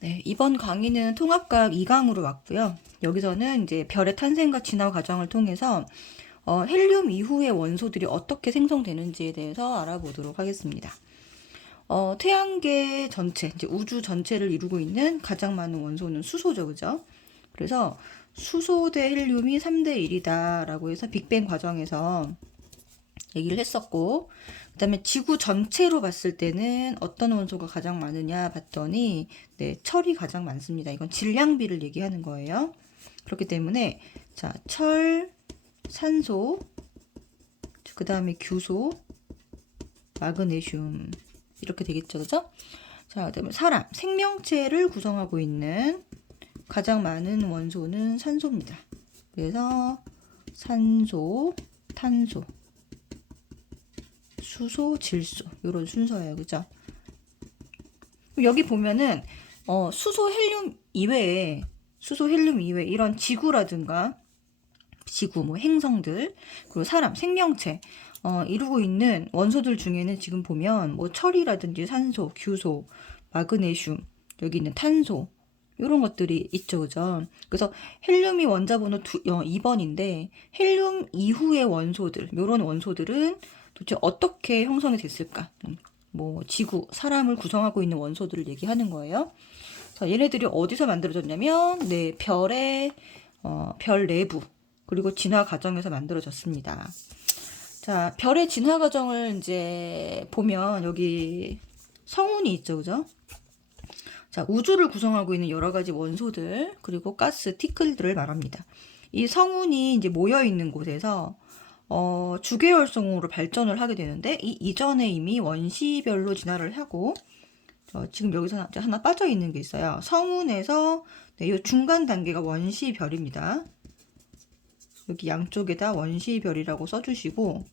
네, 이번 강의는 통합과학 2강으로 왔고요. 여기서는 이제 별의 탄생과 진화 과정을 통해서 헬륨 이후의 원소들이 어떻게 생성되는지에 대해서 알아보도록 하겠습니다. 태양계 전체, 이제 우주 전체를 이루고 있는 가장 많은 원소는 수소죠, 그죠? 그래서 수소 대 헬륨이 3대 1이다라고 해서 빅뱅 과정에서 얘기를 했었고, 그다음에 지구 전체로 봤을 때는 어떤 원소가 가장 많으냐 봤더니 네, 철이 가장 많습니다. 이건 질량비를 얘기하는 거예요. 그렇기 때문에 자, 철, 산소, 그다음에 규소, 마그네슘 이렇게 되겠죠, 그죠? 자, 그다음에 사람, 생명체를 구성하고 있는 가장 많은 원소는 산소입니다. 그래서 산소, 탄소, 수소, 질소 이런 순서예요, 그죠? 여기 보면은 수소, 헬륨 이외에 이런 지구라든가 지구, 뭐 행성들 그리고 사람, 생명체 이루고 있는 원소들 중에는 지금 보면 뭐 철이라든지 산소, 규소, 마그네슘 여기 있는 탄소 이런 것들이 있죠, 그죠? 그래서 헬륨이 원자번호 2번인데 헬륨 이후의 원소들, 이런 원소들은 도대체 어떻게 형성이 됐을까? 뭐 지구, 사람을 구성하고 있는 원소들을 얘기하는 거예요. 자, 얘네들이 어디서 만들어졌냐면 네, 별 내부 그리고 진화 과정에서 만들어졌습니다. 자, 별의 진화 과정을 이제 보면 여기 성운이 있죠, 그죠? 자, 우주를 구성하고 있는 여러 가지 원소들 그리고 가스, 티클들을 말합니다. 이 성운이 이제 모여 있는 곳에서 주계열성으로 발전을 하게 되는데 이 이전에 이미 원시별로 진화를 하고 지금 여기서 하나 빠져 있는 게 있어요. 성운에서 네, 이 중간 단계가 원시별입니다. 여기 양쪽에다 원시별이라고 써주시고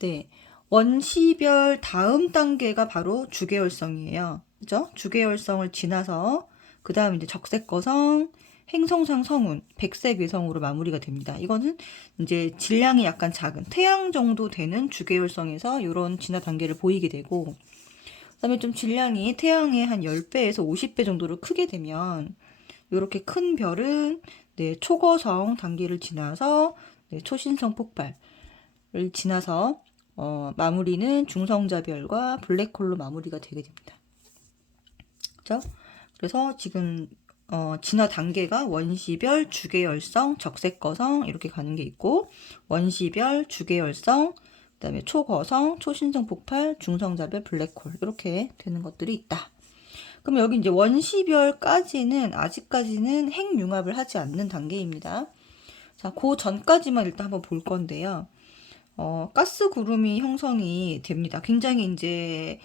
네, 원시별 다음 단계가 바로 주계열성이에요. 그죠? 주계열성을 지나서 그 다음 이제 적색거성, 행성상 성운, 백색 외성으로 마무리가 됩니다. 이거는 이제 질량이 약간 작은 태양 정도 되는 주계열성에서 이런 진화 단계를 보이게 되고, 그다음에 좀 질량이 태양의 한 10배에서 50배 정도로 크게 되면 이렇게 큰 별은 네, 초거성 단계를 지나서 네, 초신성 폭발을 지나서 마무리는 중성자별과 블랙홀로 마무리가 되게 됩니다. 그렇죠? 그래서 지금 진화 단계가 원시별, 주계열성, 적색거성 이렇게 가는 게 있고 원시별, 주계열성, 그다음에 초거성, 초신성 폭발, 중성자별, 블랙홀 이렇게 되는 것들이 있다. 그럼 여기 이제 원시별까지는 아직까지는 핵융합을 하지 않는 단계입니다. 자, 그 전까지만 일단 한번 볼 건데요. 가스 구름이 형성이 됩니다. 굉장히 이제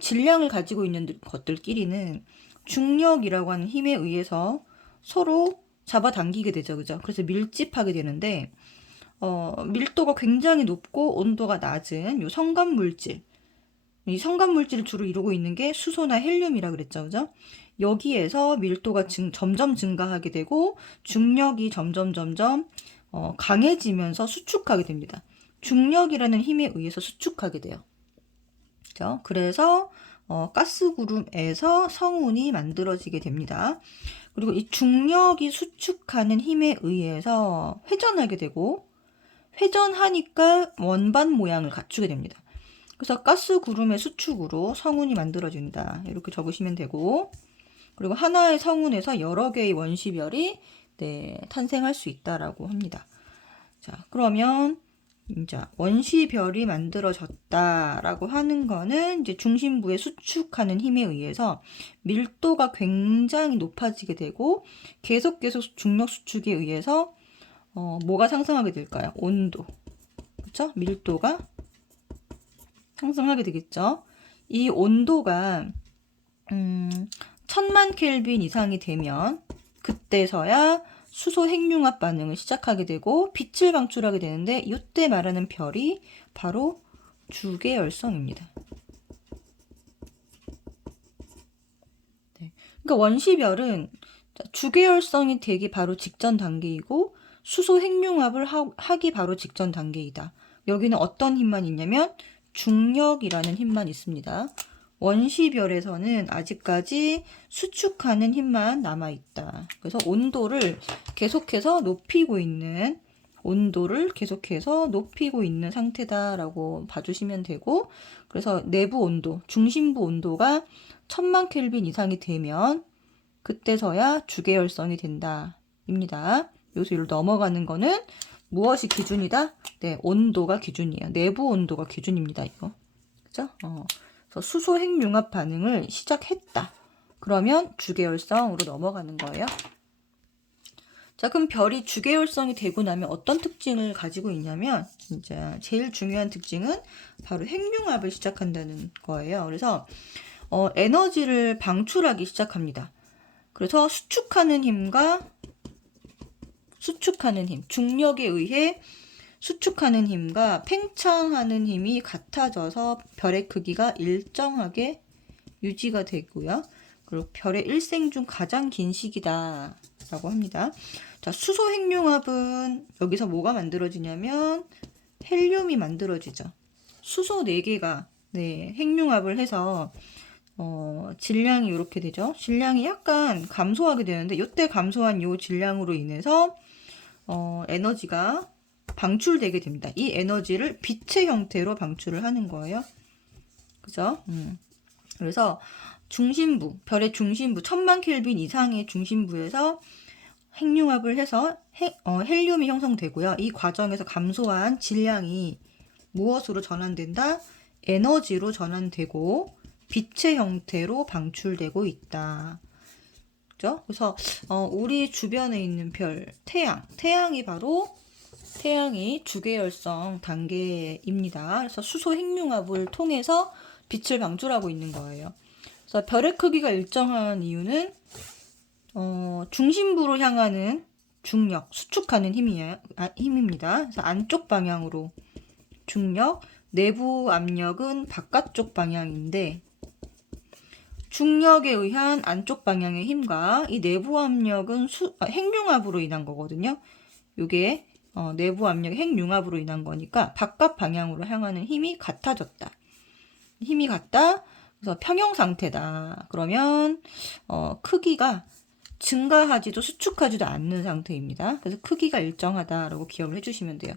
질량을 가지고 있는 것들끼리는 중력이라고 하는 힘에 의해서 서로 잡아당기게 되죠, 그죠? 그래서 밀집하게 되는데 밀도가 굉장히 높고 온도가 낮은 요 성간 물질, 이 성간 물질을 주로 이루고 있는 게 수소나 헬륨이라 그랬죠, 그죠? 여기에서 밀도가 점점 증가하게 되고 중력이 점점 강해지면서 수축하게 됩니다. 중력이라는 힘에 의해서 수축하게 돼요. 그죠? 그래서 가스구름에서 성운이 만들어지게 됩니다. 그리고 이 중력이 수축하는 힘에 의해서 회전하게 되고 회전하니까 원반 모양을 갖추게 됩니다. 그래서 가스구름의 수축으로 성운이 만들어진다. 이렇게 적으시면 되고 그리고 하나의 성운에서 여러 개의 원시별이 네, 탄생할 수 있다라고 합니다. 자, 그러면 이제 원시별이 만들어졌다라고 하는 거는 이제 중심부에 수축하는 힘에 의해서 밀도가 굉장히 높아지게 되고 계속 중력 수축에 의해서 뭐가 상승하게 될까요? 온도. 그렇죠? 밀도가 상승하게 되겠죠. 이 온도가 1000만 켈빈 이상이 되면 그때서야 수소 핵융합 반응을 시작하게 되고 빛을 방출하게 되는데 이때 말하는 별이 바로 주계열성입니다. 네. 그러니까 원시별은 주계열성이 되기 바로 직전 단계이고 수소 핵융합을 하기 바로 직전 단계이다. 여기는 어떤 힘만 있냐면 중력이라는 힘만 있습니다. 원시별에서는 아직까지 수축하는 힘만 남아있다. 그래서 온도를 계속해서 높이고 있는 상태다라고 봐주시면 되고, 그래서 내부 온도, 중심부 온도가 1000만 켈빈 이상이 되면 그때서야 주계열성이 된다. 입니다. 여기서 이를 넘어가는 거는 무엇이 기준이다? 네, 온도가 기준이에요. 내부 온도가 기준입니다. 이거. 그죠? 그래서 수소 핵융합 반응을 시작했다. 그러면 주계열성으로 넘어가는 거예요. 자, 그럼 별이 주계열성이 되고 나면 어떤 특징을 가지고 있냐면, 진짜 제일 중요한 특징은 바로 핵융합을 시작한다는 거예요. 그래서 에너지를 방출하기 시작합니다. 그래서 수축하는 힘, 중력에 의해 수축하는 힘과 팽창하는 힘이 같아져서 별의 크기가 일정하게 유지가 되고요. 그리고 별의 일생 중 가장 긴 시기다 라고 합니다. 자, 수소 핵융합은 여기서 뭐가 만들어지냐면 헬륨이 만들어지죠. 수소 4개가 핵융합을 해서 질량이 이렇게 되죠. 질량이 약간 감소하게 되는데, 이때 감소한 요 질량으로 인해서 에너지가 방출되게 됩니다. 이 에너지를 빛의 형태로 방출을 하는 거예요. 그죠? 그래서 중심부, 별의 중심부, 1000만 켈빈 이상의 중심부에서 핵융합을 해서 헬륨이 형성되고요. 이 과정에서 감소한 질량이 무엇으로 전환된다? 에너지로 전환되고 빛의 형태로 방출되고 있다. 그죠? 그래서 우리 주변에 있는 별, 태양이 주계열성 단계입니다. 그래서 수소 핵융합을 통해서 빛을 방출하고 있는 거예요. 그래서 별의 크기가 일정한 이유는 중심부로 향하는 중력, 수축하는 힘입니다. 그래서 안쪽 방향으로 중력, 내부 압력은 바깥쪽 방향인데, 중력에 의한 안쪽 방향의 힘과 이 내부 압력은 핵융합으로 인한 거거든요. 이게 내부 압력의 핵융합으로 인한 거니까 바깥 방향으로 향하는 힘이 같아졌다. 힘이 같다. 그래서 평형 상태다. 그러면 크기가 증가하지도 수축하지도 않는 상태입니다. 그래서 크기가 일정하다라고 기억을 해주시면 돼요.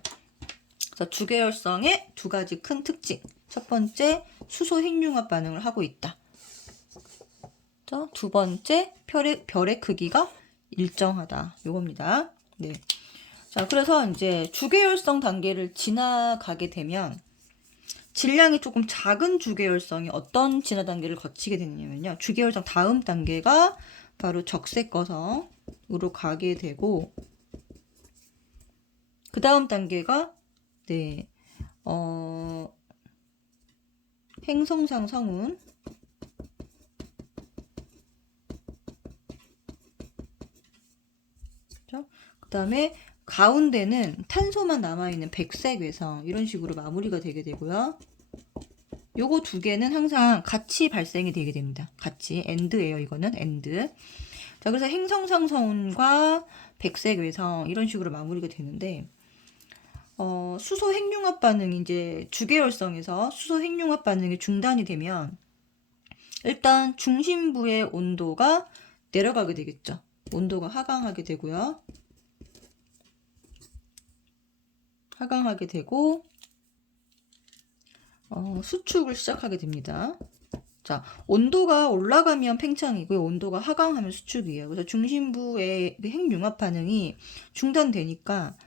그래서 주계열성의 두 가지 큰 특징. 첫 번째, 수소 핵융합 반응을 하고 있다. 두 번째, 별의 크기가 일정하다. 요겁니다. 네. 자, 그래서 이제 주계열성 단계를 지나가게 되면 질량이 조금 작은 주계열성이 어떤 진화 단계를 거치게 되냐면요. 주계열성 다음 단계가 바로 적색거성으로 가게 되고, 그 다음 단계가 행성상 성운, 그 다음에 가운데는 탄소만 남아있는 백색 외성, 이런 식으로 마무리가 되게 되고요. 요거 두 개는 항상 같이 발생이 되게 됩니다. 같이 엔드예요. 이거는 엔드. 자, 그래서 행성상 성운과 백색 외성 이런 식으로 마무리가 되는데, 수소 핵융합 반응이 이제 주계열성에서 수소 핵융합 반응이 중단이 되면 일단 중심부의 온도가 내려가게 되겠죠. 온도가 하강하게 되고요. 하강하게 되고 수축을 시작하게 됩니다. 자, 온도가 올라가면 팽창이고요. 온도가 하강하면 수축이에요. 그래서 중심부의 핵융합 반응이 중단되니까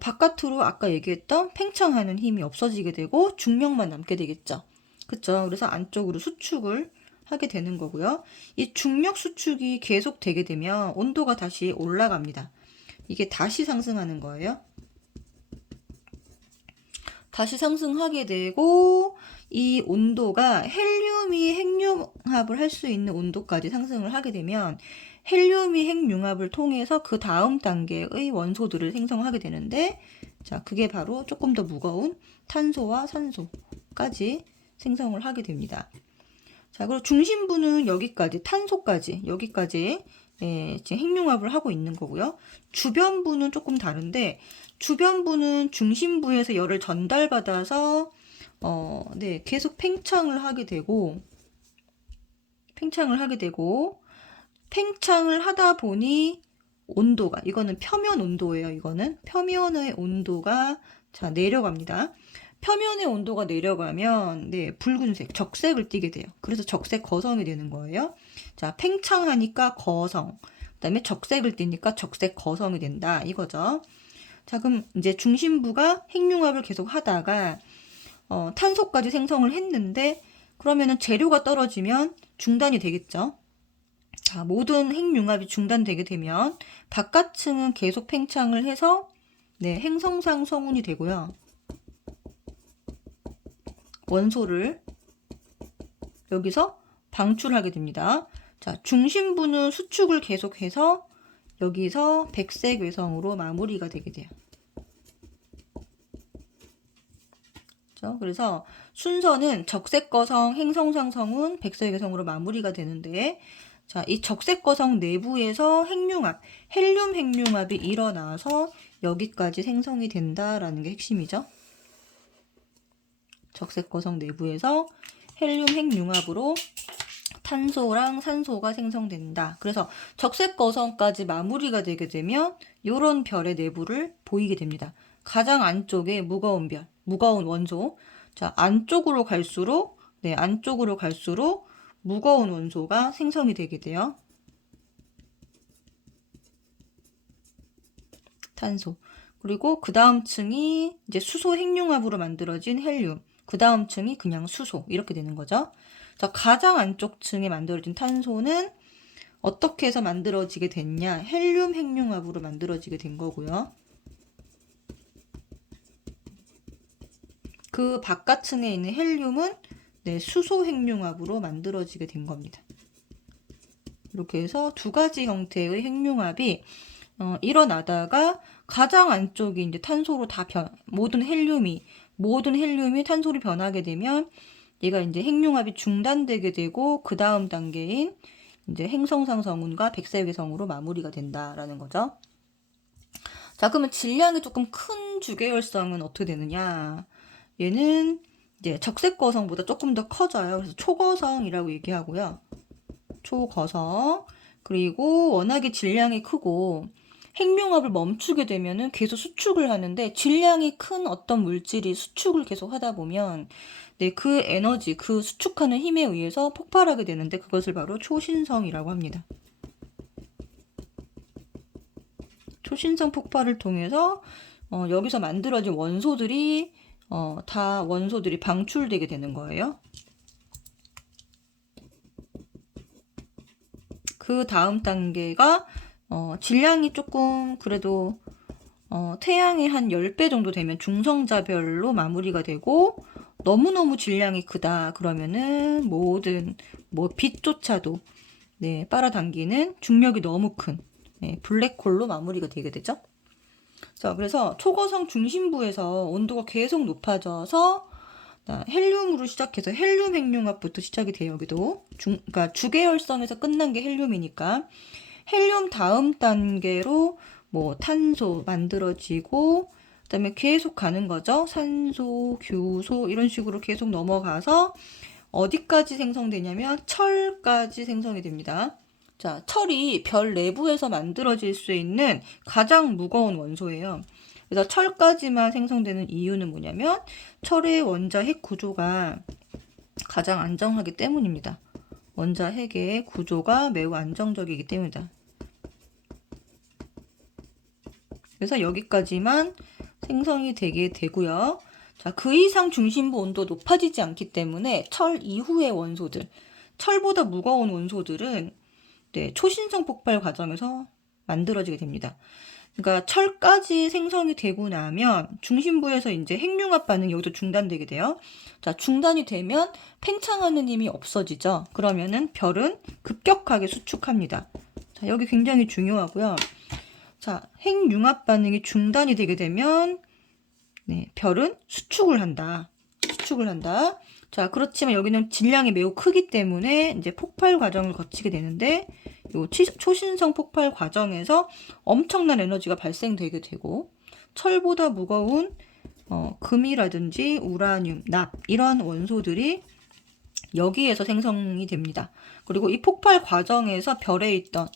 바깥으로 아까 얘기했던 팽창하는 힘이 없어지게 되고 중력만 남게 되겠죠. 그쵸? 그래서 안쪽으로 수축을 하게 되는 거고요. 이 중력 수축이 계속 되게 되면 온도가 다시 올라갑니다. 이게 다시 상승하는 거예요. 다시 상승하게 되고, 이 온도가 헬륨이 핵융합을 할 수 있는 온도까지 상승을 하게 되면 헬륨이 핵융합을 통해서 그 다음 단계의 원소들을 생성하게 되는데, 자, 그게 바로 조금 더 무거운 탄소와 산소까지 생성을 하게 됩니다. 자, 그리고 중심부는 여기까지, 탄소까지, 여기까지 지금 핵융합을 하고 있는 거고요. 주변부는 조금 다른데, 주변부는 중심부에서 열을 전달받아서 계속 팽창을 하게 되고, 팽창을 하게 되고, 팽창을 하다 보니 온도가, 이거는 표면 온도예요. 이거는 표면의 온도가 자 내려갑니다. 표면의 온도가 내려가면 네, 붉은색, 적색을 띠게 돼요. 그래서 적색 거성이 되는 거예요. 자, 팽창하니까 거성, 그다음에 적색을 띠니까 적색 거성이 된다 이거죠. 자, 그럼 이제 중심부가 핵융합을 계속 하다가 탄소까지 생성을 했는데, 그러면은 재료가 떨어지면 중단이 되겠죠. 자, 모든 핵융합이 중단되게 되면 바깥층은 계속 팽창을 해서 네, 행성상 성운이 되고요. 원소를 여기서 방출하게 됩니다. 자, 중심부는 수축을 계속해서 여기서 백색 외성으로 마무리가 되게 돼요. 그래서 순서는 적색 거성, 행성상 성운, 백색 외성으로 마무리가 되는데, 자, 이 적색 거성 내부에서 핵융합, 헬륨 핵융합이 일어나서 여기까지 생성이 된다라는 게 핵심이죠. 적색 거성 내부에서 헬륨 핵융합으로 탄소랑 산소가 생성된다. 그래서 적색 거성까지 마무리가 되게 되면 이런 별의 내부를 보이게 됩니다. 가장 안쪽에 무거운 별, 무거운 원소. 자, 안쪽으로 갈수록 무거운 원소가 생성이 되게 돼요. 탄소. 그리고 그 다음 층이 이제 수소 핵융합으로 만들어진 헬륨. 그 다음 층이 그냥 수소. 이렇게 되는 거죠. 자, 가장 안쪽 층에 만들어진 탄소는 어떻게 해서 만들어지게 됐냐? 헬륨 핵융합으로 만들어지게 된 거고요. 그 바깥층에 있는 헬륨은 네, 수소 핵융합으로 만들어지게 된 겁니다. 이렇게 해서 두 가지 형태의 핵융합이 일어나다가 가장 안쪽이 이제 탄소로 모든 헬륨이 탄소로 변하게 되면 얘가 이제 핵융합이 중단되게 되고, 그 다음 단계인 이제 행성상 성운과 백색외성으로 마무리가 된다라는 거죠. 자, 그러면 질량이 조금 큰 주계열성은 어떻게 되느냐? 얘는 이제 적색 거성보다 조금 더 커져요. 그래서 초거성이라고 얘기하고요. 초거성. 그리고 워낙에 질량이 크고 핵융합을 멈추게 되면은 계속 수축을 하는데, 질량이 큰 어떤 물질이 수축을 계속 하다 보면 네, 그 에너지, 그 수축하는 힘에 의해서 폭발하게 되는데, 그것을 바로 초신성이라고 합니다. 초신성 폭발을 통해서 여기서 만들어진 원소들이 다 원소들이 방출되게 되는 거예요. 그 다음 단계가 질량이 조금 그래도 태양의 한 10배 정도 되면 중성자별로 마무리가 되고, 너무너무 질량이 크다 그러면은 모든 빛조차도 네, 빨아당기는 중력이 너무 큰 네, 블랙홀로 마무리가 되게 되죠. 자, 그래서 초거성 중심부에서 온도가 계속 높아져서 헬륨으로 시작해서 헬륨 핵융합부터 시작이 돼요. 여기도 그러니까 주계열성에서 끝난 게 헬륨이니까 헬륨 다음 단계로 탄소 만들어지고, 그다음에 계속 가는 거죠. 산소, 규소 이런 식으로 계속 넘어가서 어디까지 생성되냐면 철까지 생성이 됩니다. 자, 철이 별 내부에서 만들어질 수 있는 가장 무거운 원소예요. 그래서 철까지만 생성되는 이유는 뭐냐면 철의 원자 핵 구조가 가장 안정하기 때문입니다. 원자 핵의 구조가 매우 안정적이기 때문이다. 그래서 여기까지만 생성이 되게 되고요. 자, 그 이상 중심부 온도 높아지지 않기 때문에 철 이후의 원소들, 철보다 무거운 원소들은 네, 초신성 폭발 과정에서 만들어지게 됩니다. 그러니까 철까지 생성이 되고 나면 중심부에서 이제 핵융합 반응이 여기서 중단되게 돼요. 자, 중단이 되면 팽창하는 힘이 없어지죠. 그러면은 별은 급격하게 수축합니다. 자, 여기 굉장히 중요하고요. 자, 핵융합 반응이 중단이 되게 되면 네, 별은 수축을 한다. 자, 그렇지만 여기는 질량이 매우 크기 때문에 이제 폭발 과정을 거치게 되는데, 요 초신성 폭발 과정에서 엄청난 에너지가 발생되게 되고, 철보다 무거운 금이라든지 우라늄, 납 이런 원소들이 여기에서 생성이 됩니다. 그리고 이 폭발 과정에서 별에 있던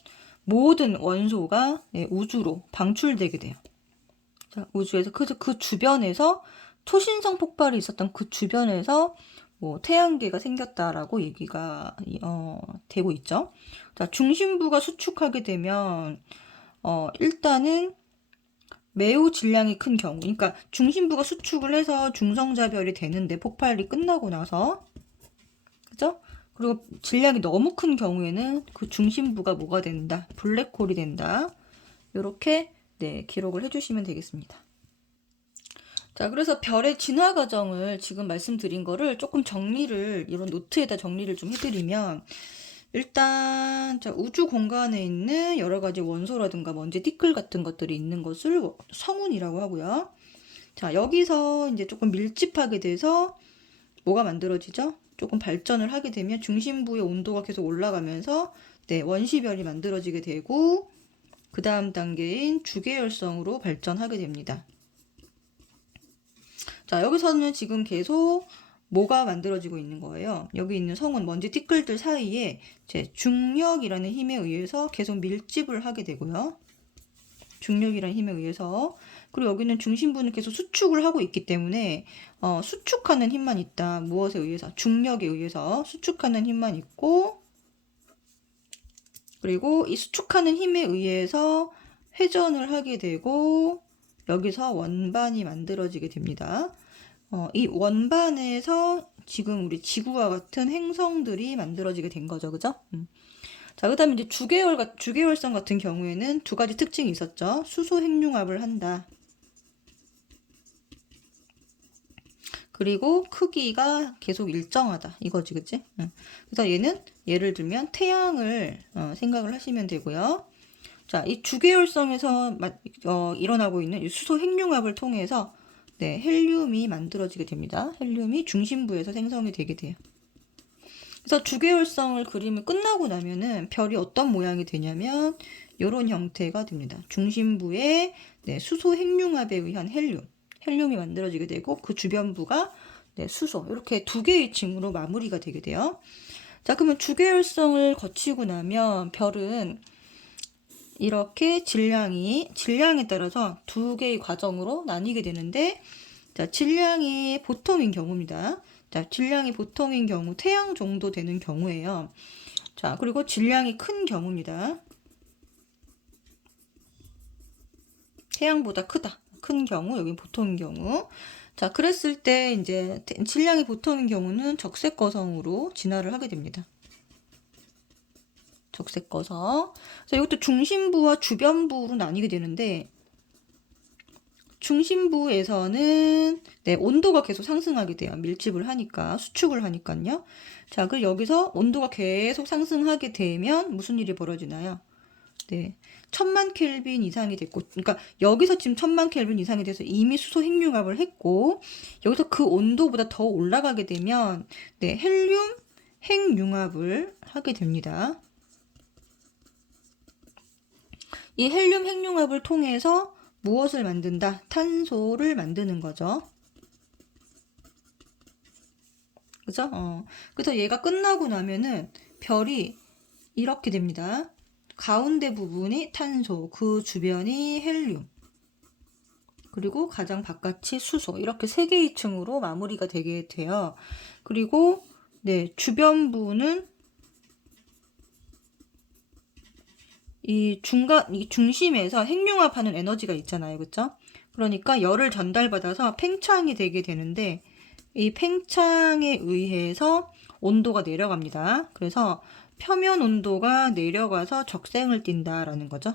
모든 원소가 우주로 방출되게 돼요. 자, 우주에서 그 주변에서 초신성 폭발이 있었던 그 주변에서 뭐 태양계가 생겼다라고 얘기가 되고 있죠. 자, 중심부가 수축하게 되면 일단은 매우 질량이 큰 경우, 그러니까 중심부가 수축을 해서 중성자별이 되는데 폭발이 끝나고 나서, 그죠? 그리고 질량이 너무 큰 경우에는 그 중심부가 뭐가 된다? 블랙홀이 된다. 이렇게 기록을 해주시면 되겠습니다. 자, 그래서 별의 진화 과정을 지금 말씀드린 거를 조금 정리를, 이런 노트에다 정리를 좀 해드리면, 일단 자, 우주 공간에 있는 여러 가지 원소라든가 먼지 티끌 같은 것들이 있는 것을 성운이라고 하고요. 자, 여기서 이제 조금 밀집하게 돼서 뭐가 만들어지죠? 조금 발전을 하게 되면 중심부의 온도가 계속 올라가면서 원시별이 만들어지게 되고, 그 다음 단계인 주계열성으로 발전하게 됩니다. 자, 여기서는 지금 계속 뭐가 만들어지고 있는 거예요. 여기 있는 성운 먼지 티끌들 사이에 중력이라는 힘에 의해서 계속 밀집을 하게 되고요. 중력이라는 힘에 의해서. 그리고 여기는 중심부는 계속 수축을 하고 있기 때문에 수축하는 힘만 있다. 무엇에 의해서? 중력에 의해서 수축하는 힘만 있고, 그리고 이 수축하는 힘에 의해서 회전을 하게 되고, 여기서 원반이 만들어지게 됩니다. 이 원반에서 지금 우리 지구와 같은 행성들이 만들어지게 된 거죠. 그죠? 자, 그 다음에 이제 주계열성 같은 경우에는 두 가지 특징이 있었죠. 수소 핵융합을 한다. 그리고 크기가 계속 일정하다. 이거지, 그치? 그래서 얘는 예를 들면 태양을 생각을 하시면 되고요. 자, 이 주계열성에서 일어나고 있는 이 수소 핵융합을 통해서 헬륨이 만들어지게 됩니다. 헬륨이 중심부에서 생성이 되게 돼요. 그래서 주계열성을 그림을 끝나고 나면은 별이 어떤 모양이 되냐면 이런 형태가 됩니다. 중심부에 수소 핵융합에 의한 헬륨이 만들어지게 되고, 그 주변부가 수소, 이렇게 두 개의 층으로 마무리가 되게 돼요. 자, 그러면 주계열성을 거치고 나면 별은 이렇게 질량에 따라서 두 개의 과정으로 나뉘게 되는데, 자, 질량이 보통인 경우입니다. 자, 질량이 보통인 경우 태양 정도 되는 경우예요. 자, 그리고 질량이 큰 경우입니다. 태양보다 큰 경우, 여기 보통인 경우. 자, 그랬을 때 이제 질량이 보통인 경우는 적색거성으로 진화를 하게 됩니다. 적색거성. 그래서 이것도 중심부와 주변부로 나뉘게 되는데, 중심부에서는 온도가 계속 상승하게 돼요. 밀집을 하니까, 수축을 하니까요. 자, 그리고 여기서 온도가 계속 상승하게 되면 무슨 일이 벌어지나요? 1000만 켈빈 이상이 됐고, 그러니까 여기서 지금 1000만 켈빈 이상이 돼서 이미 수소 핵융합을 했고, 여기서 그 온도보다 더 올라가게 되면 헬륨 핵융합을 하게 됩니다. 이 헬륨 핵융합을 통해서 무엇을 만든다? 탄소를 만드는 거죠. 그죠? 그래서 얘가 끝나고 나면은 별이 이렇게 됩니다. 가운데 부분이 탄소, 그 주변이 헬륨, 그리고 가장 바깥이 수소, 이렇게 세 개의 층으로 마무리가 되게 돼요. 그리고 주변부는 이 중심에서 핵융합하는 에너지가 있잖아요. 그쵸? 그러니까 열을 전달받아서 팽창이 되게 되는데, 이 팽창에 의해서 온도가 내려갑니다. 그래서 표면 온도가 내려가서 적생을 띈다라는 거죠.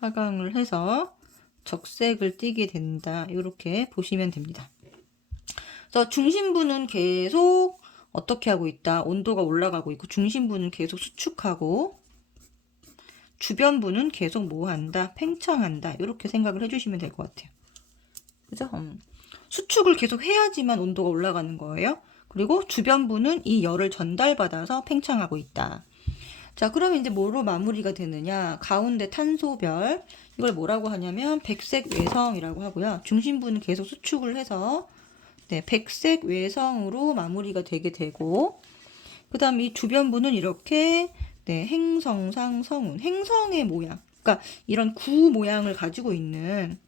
하강을 해서 적색을 띠게 된다. 이렇게 보시면 됩니다. 그래서 중심부는 계속 어떻게 하고 있다? 온도가 올라가고 있고, 중심부는 계속 수축하고, 주변부는 계속 뭐 한다? 팽창한다. 이렇게 생각을 해주시면 될 것 같아요. 그죠? 수축을 계속 해야지만 온도가 올라가는 거예요. 그리고 주변부는 이 열을 전달받아서 팽창하고 있다. 자, 그러면 이제 뭐로 마무리가 되느냐? 가운데 탄소별, 이걸 뭐라고 하냐면 백색 외성이라고 하고요. 중심부는 계속 수축을 해서 네, 백색 외성으로 마무리가 되게 되고, 그 다음 이 주변부는 이렇게 네, 행성상 성운, 행성의 모양, 그러니까 이런 구 모양을 가지고 있는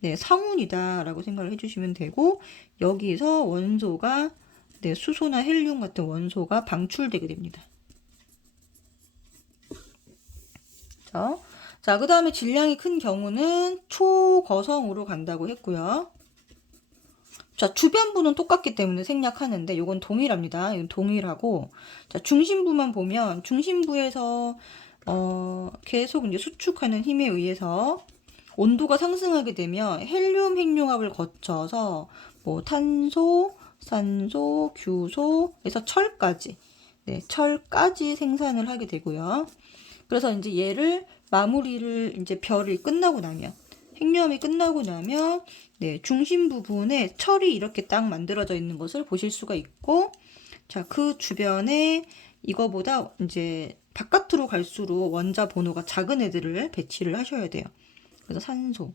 네, 성운이다라고 생각을 해주시면 되고, 여기서 원소가 네, 수소나 헬륨 같은 원소가 방출되게 됩니다. 자, 그 다음에 질량이 큰 경우는 초거성으로 간다고 했고요. 자, 주변부는 똑같기 때문에 생략하는데 이건 동일합니다. 이건 동일하고, 자, 중심부만 보면 중심부에서 계속 이제 수축하는 힘에 의해서 온도가 상승하게 되면 헬륨 핵융합을 거쳐서 뭐 탄소, 산소, 규소에서 철까지, 네, 철까지 생산을 하게 되고요. 그래서 이제 얘를 마무리를 이제 별이 끝나고 나면 핵융합이 끝나고 나면 네, 중심 부분에 철이 이렇게 딱 만들어져 있는 것을 보실 수가 있고, 자, 그 주변에 이거보다 이제 바깥으로 갈수록 원자 번호가 작은 애들을 배치를 하셔야 돼요. 그래서 산소,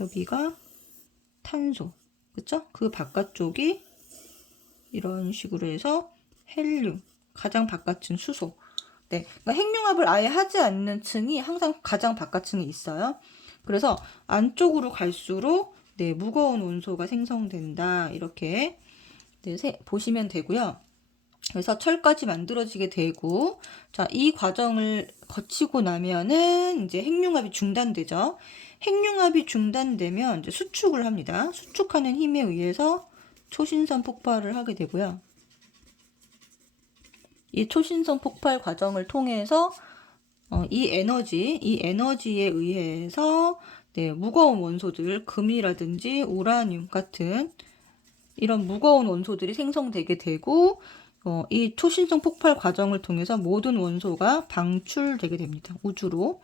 여기가 탄소, 그쵸? 그 바깥쪽이 이런 식으로 해서 헬륨, 가장 바깥은 수소. 네, 그러니까 핵융합을 아예 하지 않는 층이 항상 가장 바깥층에 있어요. 그래서 안쪽으로 갈수록 네, 무거운 원소가 생성된다. 이렇게 네, 보시면 되고요. 그래서 철까지 만들어지게 되고, 자, 이 과정을 거치고 나면은 이제 핵융합이 중단되죠. 핵융합이 중단되면 이제 수축을 합니다. 수축하는 힘에 의해서 초신성 폭발을 하게 되고요. 이 초신성 폭발 과정을 통해서 이 에너지에 의해서 네, 무거운 원소들, 금이라든지 우라늄 같은 이런 무거운 원소들이 생성되게 되고, 이 초신성 폭발 과정을 통해서 모든 원소가 방출되게 됩니다. 우주로.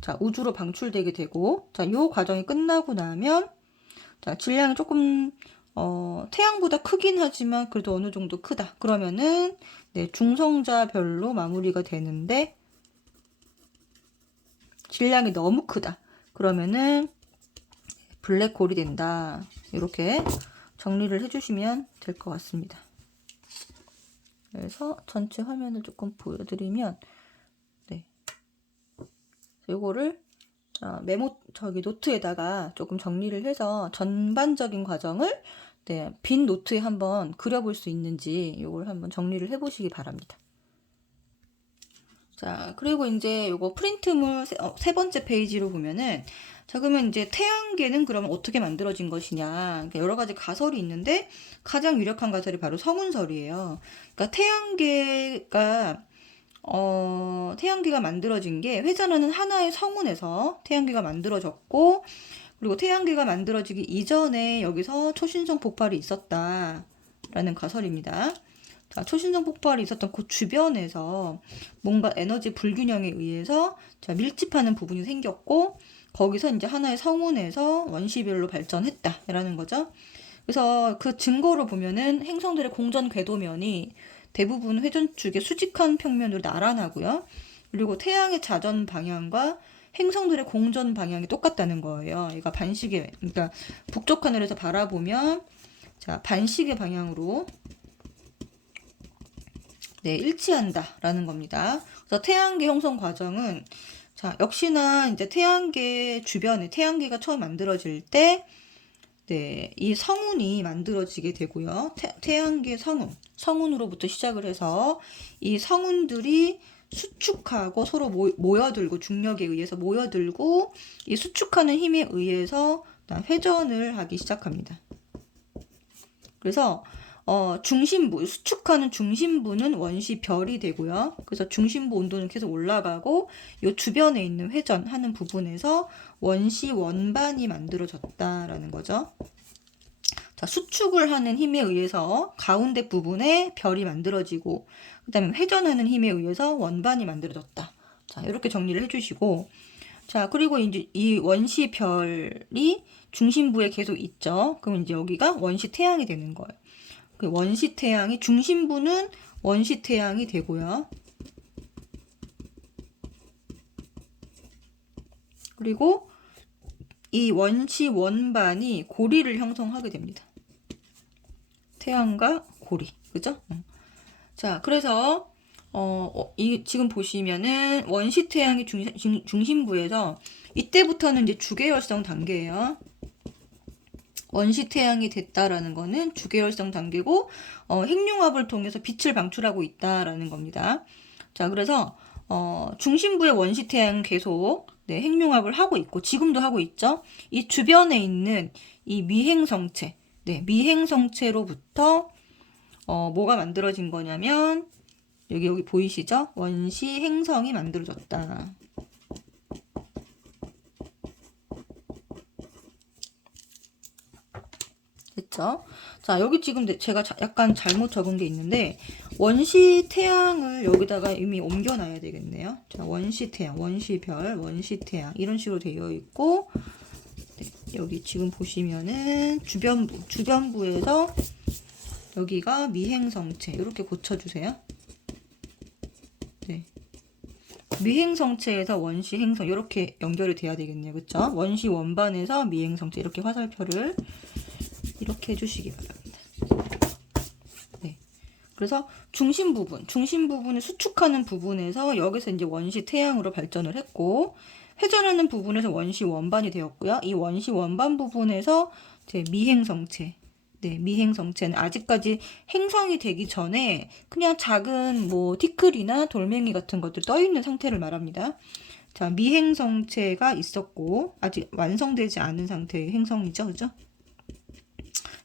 자, 우주로 방출되게 되고, 자, 이 과정이 끝나고 나면, 자, 질량이 조금, 태양보다 크긴 하지만 그래도 어느 정도 크다. 그러면은, 네, 중성자별로 마무리가 되는데, 질량이 너무 크다. 그러면은, 블랙홀이 된다. 이렇게 정리를 해주시면 될 것 같습니다. 그래서 전체 화면을 조금 보여드리면, 네, 요거를 노트에다가 조금 정리를 해서 전반적인 과정을 네, 빈 노트에 한번 그려볼 수 있는지 요걸 한번 정리를 해보시기 바랍니다. 자, 그리고 이제 요거 프린트물 세 번째 페이지로 보면은, 자, 그러면 이제 태양계는 그러면 어떻게 만들어진 것이냐. 여러 가지 가설이 있는데, 가장 유력한 가설이 바로 성운설이에요. 그러니까 태양계가 만들어진 게 회전하는 하나의 성운에서 태양계가 만들어졌고, 그리고 태양계가 만들어지기 이전에 여기서 초신성 폭발이 있었다라는 가설입니다. 자, 초신성 폭발이 있었던 그 주변에서 뭔가 에너지 불균형에 의해서 자, 밀집하는 부분이 생겼고, 거기서 이제 하나의 성운에서 원시별로 발전했다라는 거죠. 그래서 그 증거로 보면은 행성들의 공전 궤도면이 대부분 회전축의 수직한 평면으로 나란하고요. 그리고 태양의 자전 방향과 행성들의 공전 방향이 똑같다는 거예요. 얘가 그러니까 북쪽 하늘에서 바라보면 자, 반시계 방향으로 네, 일치한다라는 겁니다. 그래서 태양계 형성 과정은 자, 역시나 이제 태양계 주변에 태양계가 처음 만들어질 때 네, 이 성운이 만들어지게 되고요. 태양계 성운으로부터 시작을 해서 이 성운들이 수축하고 서로 모여들고 중력에 의해서 모여들고 이 수축하는 힘에 의해서 회전을 하기 시작합니다. 그래서 수축하는 중심부는 원시별이 되고요. 그래서 중심부 온도는 계속 올라가고 이 주변에 있는 회전하는 부분에서 원시 원반이 만들어졌다라는 거죠. 자, 수축을 하는 힘에 의해서 가운데 부분에 별이 만들어지고 그다음에 회전하는 힘에 의해서 원반이 만들어졌다. 자, 이렇게 정리를 해주시고 자, 그리고 이제 이 원시별이 중심부에 계속 있죠. 그럼 이제 여기가 원시태양이 되는 거예요. 그 원시태양이 중심부는 원시태양이 되고요. 그리고 이 원시 원반이 고리를 형성하게 됩니다. 태양과 고리. 그죠? 자, 그래서 지금 보시면은 원시 태양이 중심부에서 이때부터는 이제 주계열성 단계예요. 원시 태양이 됐다라는 거는 주계열성 단계고 핵융합을 통해서 빛을 방출하고 있다라는 겁니다. 자, 그래서 중심부의 원시 태양은 계속 네, 핵융합을 하고 있고 지금도 하고 있죠. 이 주변에 있는 이 미행성체, 네, 미행성체로부터 뭐가 만들어진 거냐면 여기 보이시죠? 원시 행성이 만들어졌다. 됐죠? 자, 여기 지금 제가 약간 잘못 적은 게 있는데 원시 태양을 여기다가 이미 옮겨놔야 되겠네요. 자, 원시 태양, 원시별, 원시 태양 이런 식으로 되어 있고 네, 여기 지금 보시면은 주변부에서 여기가 미행성체 이렇게 고쳐주세요. 네. 미행성체에서 원시 행성 이렇게 연결이 돼야 되겠네요. 그쵸? 원시 원반에서 미행성체 이렇게 화살표를 이렇게 해주시기 바랍니다. 네. 그래서 중심 부분을 수축하는 부분에서 여기서 이제 원시 태양으로 발전을 했고 회전하는 부분에서 원시 원반이 되었고요. 이 원시 원반 부분에서 이제 미행성체. 네, 미행성체는 아직까지 행성이 되기 전에 그냥 작은 뭐 티끌이나 돌멩이 같은 것들 떠 있는 상태를 말합니다. 자, 미행성체가 있었고 아직 완성되지 않은 상태의 행성이죠, 그죠?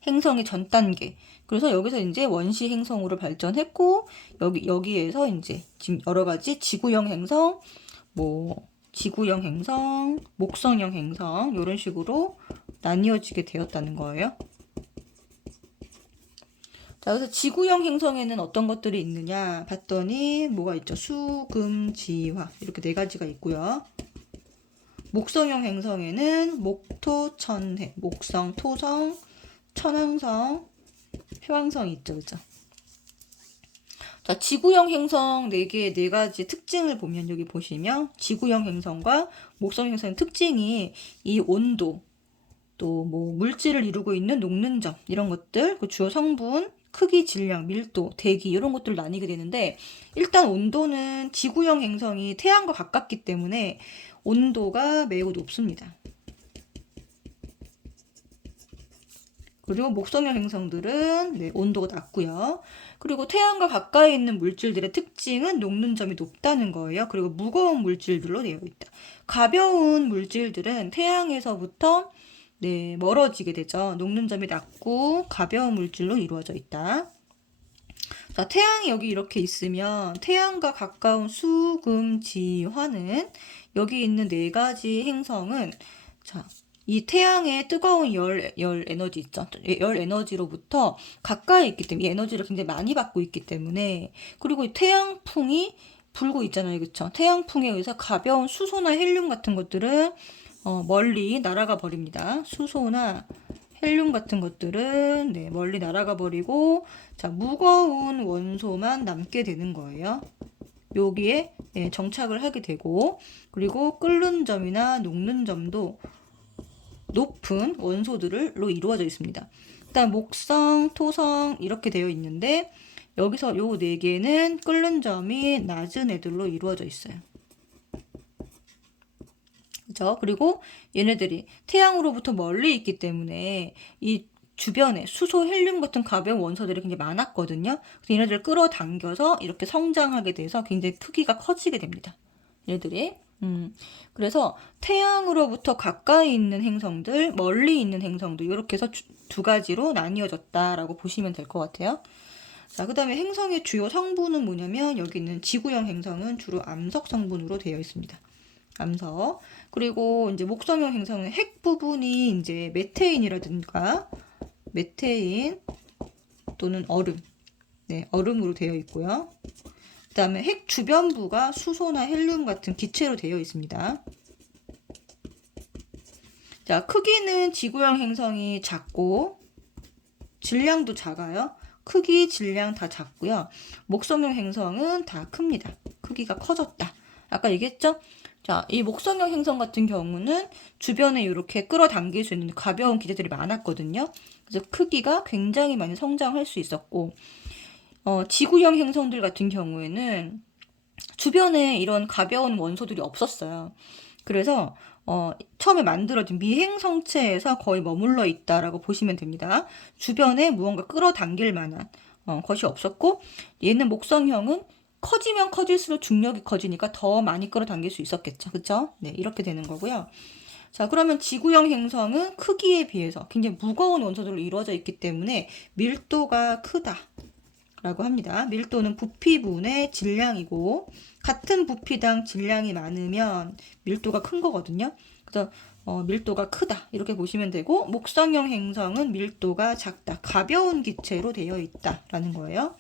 행성의 전 단계. 그래서 여기서 이제 원시 행성으로 발전했고 여기에서 이제 지금 여러 가지 지구형 행성, 뭐 지구형 행성, 목성형 행성 이런 식으로 나뉘어지게 되었다는 거예요. 자, 그래서 지구형 행성에는 어떤 것들이 있느냐 봤더니 뭐가 있죠? 수, 금, 지, 화 이렇게 네 가지가 있고요. 목성형 행성에는 목, 토, 천, 해, 목성, 토성, 천왕성, 효왕성이 있죠, 그죠? 자, 지구형 행성 4개의 4가지 특징을 보면 여기 보시면 지구형 행성과 목성 행성의 특징이 이 온도, 또 뭐 물질을 이루고 있는 녹는 점 이런 것들, 그 주요 성분, 크기, 질량, 밀도, 대기 이런 것들을 나뉘게 되는데 일단 온도는 지구형 행성이 태양과 가깝기 때문에 온도가 매우 높습니다. 그리고 목성형 행성들은 네, 온도가 낮고요. 그리고 태양과 가까이 있는 물질들의 특징은 녹는 점이 높다는 거예요. 그리고 무거운 물질들로 되어 있다. 가벼운 물질들은 태양에서부터 네, 멀어지게 되죠. 녹는 점이 낮고 가벼운 물질로 이루어져 있다. 자, 태양이 여기 이렇게 있으면 태양과 가까운 수, 금, 지, 화는 여기 있는 4가지 행성은 자, 이 태양의 뜨거운 열 에너지 있죠. 열 에너지로부터 가까이 있기 때문에 이 에너지를 굉장히 많이 받고 있기 때문에 그리고 태양풍이 불고 있잖아요. 그렇죠? 태양풍에 의해서 가벼운 수소나 헬륨 같은 것들은 멀리 날아가 버립니다. 수소나 헬륨 같은 것들은 네, 멀리 날아가 버리고 자, 무거운 원소만 남게 되는 거예요. 여기에 네, 정착을 하게 되고 그리고 끓는 점이나 녹는 점도 높은 원소들로 이루어져 있습니다. 일단 목성, 토성 이렇게 되어 있는데 여기서 요 4개는 끓는 점이 낮은 애들로 이루어져 있어요. 그죠? 그리고 얘네들이 태양으로부터 멀리 있기 때문에 이 주변에 수소, 헬륨 같은 가벼운 원소들이 굉장히 많았거든요. 그래서 얘네들을 끌어당겨서 이렇게 성장하게 돼서 굉장히 크기가 커지게 됩니다. 얘네들이. 그래서 태양으로부터 가까이 있는 행성들, 멀리 있는 행성들 이렇게 해서 2가지로 나뉘어졌다라고 보시면 될 것 같아요. 자, 그 다음에 행성의 주요 성분은 뭐냐면 여기 있는 지구형 행성은 주로 암석 성분으로 되어 있습니다. 암석. 그리고 이제 목성형 행성은 핵 부분이 이제 메테인이라든가 메테인 또는 얼음. 네, 얼음으로 되어 있고요. 그 다음에 핵 주변부가 수소나 헬륨 같은 기체로 되어 있습니다. 자, 크기는 지구형 행성이 작고 질량도 작아요. 크기, 질량 다 작고요. 목성형 행성은 다 큽니다. 크기가 커졌다. 아까 얘기했죠? 자, 이 목성형 행성 같은 경우는 주변에 이렇게 끌어당길 수 있는 가벼운 기체들이 많았거든요. 그래서 크기가 굉장히 많이 성장할 수 있었고, 지구형 행성들 같은 경우에는 주변에 이런 가벼운 원소들이 없었어요. 그래서 처음에 만들어진 미행 성체에서 거의 머물러 있다라고 보시면 됩니다. 주변에 무언가 끌어당길 만한 것이 없었고, 얘는 목성형은 커지면 커질수록 중력이 커지니까 더 많이 끌어당길 수 있었겠죠. 그쵸? 네, 이렇게 되는 거고요. 자, 그러면 지구형 행성은 크기에 비해서 굉장히 무거운 원소들로 이루어져 있기 때문에 밀도가 크다 라고 합니다. 밀도는 부피분의 질량이고, 같은 부피당 질량이 많으면 밀도가 큰 거거든요. 그래서 밀도가 크다 이렇게 보시면 되고, 목성형 행성은 밀도가 작다, 가벼운 기체로 되어 있다라는 거예요.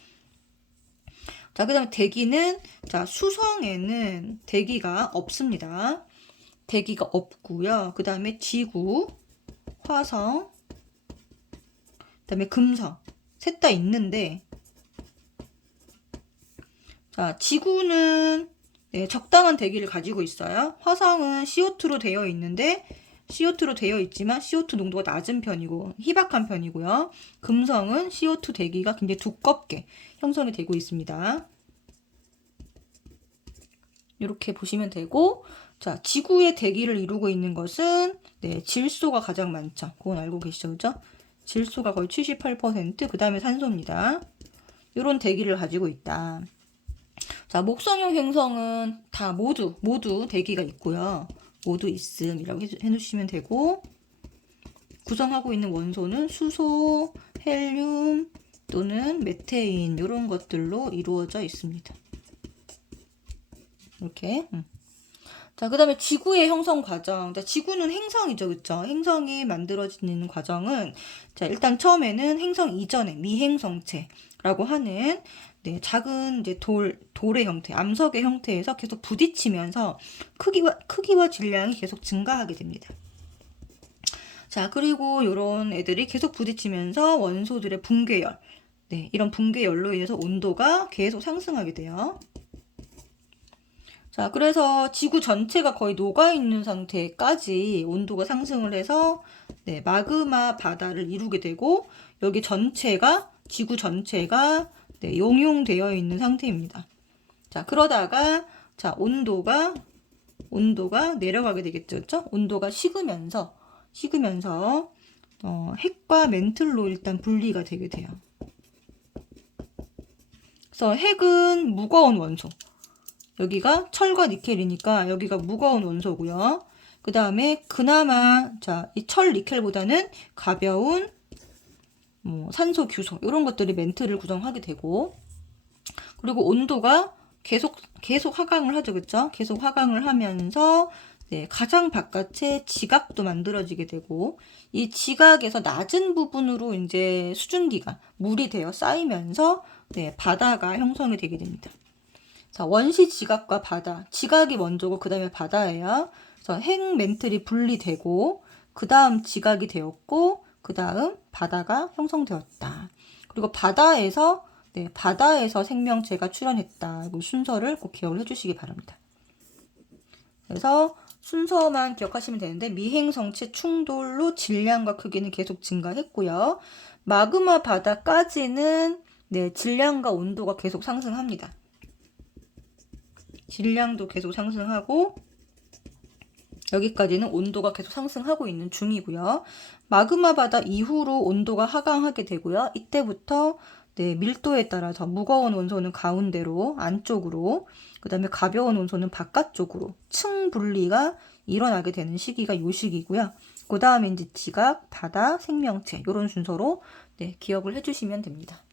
자, 그다음에 대기는, 자, 수성에는 대기가 없습니다. 대기가 없고요. 그 다음에 지구, 화성, 그 다음에 금성 셋 다 있는데, 자, 지구는 네, 적당한 대기를 가지고 있어요. 화성은 CO2로 되어 있는데, CO2로 되어 있지만 CO2 농도가 낮은 편이고 희박한 편이고요. 금성은 CO2 대기가 굉장히 두껍게 형성이 되고 있습니다. 이렇게 보시면 되고, 자, 지구의 대기를 이루고 있는 것은 네, 질소가 가장 많죠. 그건 알고 계시죠, 그죠? 질소가 거의 78%, 그 다음에 산소입니다. 이런 대기를 가지고 있다. 자, 목성형 행성은 다 모두 대기가 있고요. 모두 있음이라고 해놓으시면 되고, 구성하고 있는 원소는 수소, 헬륨 또는 메테인 이런 것들로 이루어져 있습니다. 이렇게. 자, 그 다음에 지구의 형성 과정. 자, 지구는 행성이죠, 그쵸? 행성이 만들어지는 과정은, 자, 일단 처음에는 행성 이전에 미행성체라고 하는, 네, 작은 이제 돌의 형태, 암석의 형태에서 계속 부딪히면서 크기와 질량이 계속 증가하게 됩니다. 자, 그리고 이런 애들이 계속 부딪히면서 원소들의 붕괴열, 네, 이런 붕괴열로 인해서 온도가 계속 상승하게 돼요. 자, 그래서 지구 전체가 거의 녹아있는 상태까지 온도가 상승을 해서 네, 마그마 바다를 이루게 되고, 여기 전체가, 지구 전체가 네, 용융되어 있는 상태입니다. 자, 그러다가 자, 온도가 내려가게 되겠죠. 그렇죠? 온도가 식으면서 핵과 멘틀로 일단 분리가 되게 돼요. 그래서 핵은 무거운 원소. 여기가 철과 니켈이니까 여기가 무거운 원소고요. 그 다음에 그나마 자, 이 철 니켈보다는 가벼운 산소, 규소 이런 것들이 멘트를 구성하게 되고, 그리고 온도가 계속 하강을 하죠, 그렇죠? 계속 하강을 하면서 네, 가장 바깥에 지각도 만들어지게 되고, 이 지각에서 낮은 부분으로 이제 수증기가 물이 되어 쌓이면서 네, 바다가 형성이 되게 됩니다. 자, 원시 지각과 바다. 지각이 먼저고 그 다음에 바다예요. 그래서 핵 멘틀이 분리되고 그 다음 지각이 되었고 그 다음 바다가 형성되었다. 그리고 바다에서 생명체가 출현했다. 이 순서를 꼭 기억을 해주시기 바랍니다. 그래서 순서만 기억하시면 되는데, 미행성체 충돌로 질량과 크기는 계속 증가했고요. 마그마 바다까지는 네, 질량과 온도가 계속 상승합니다. 질량도 계속 상승하고 여기까지는 온도가 계속 상승하고 있는 중이고요. 마그마 바다 이후로 온도가 하강하게 되고요. 이때부터 네, 밀도에 따라서 무거운 원소는 가운데로 안쪽으로, 그 다음에 가벼운 원소는 바깥쪽으로 층 분리가 일어나게 되는 시기가 요 시기고요. 그 다음에 이제 지각, 바다, 생명체 이런 순서로 네, 기억을 해주시면 됩니다.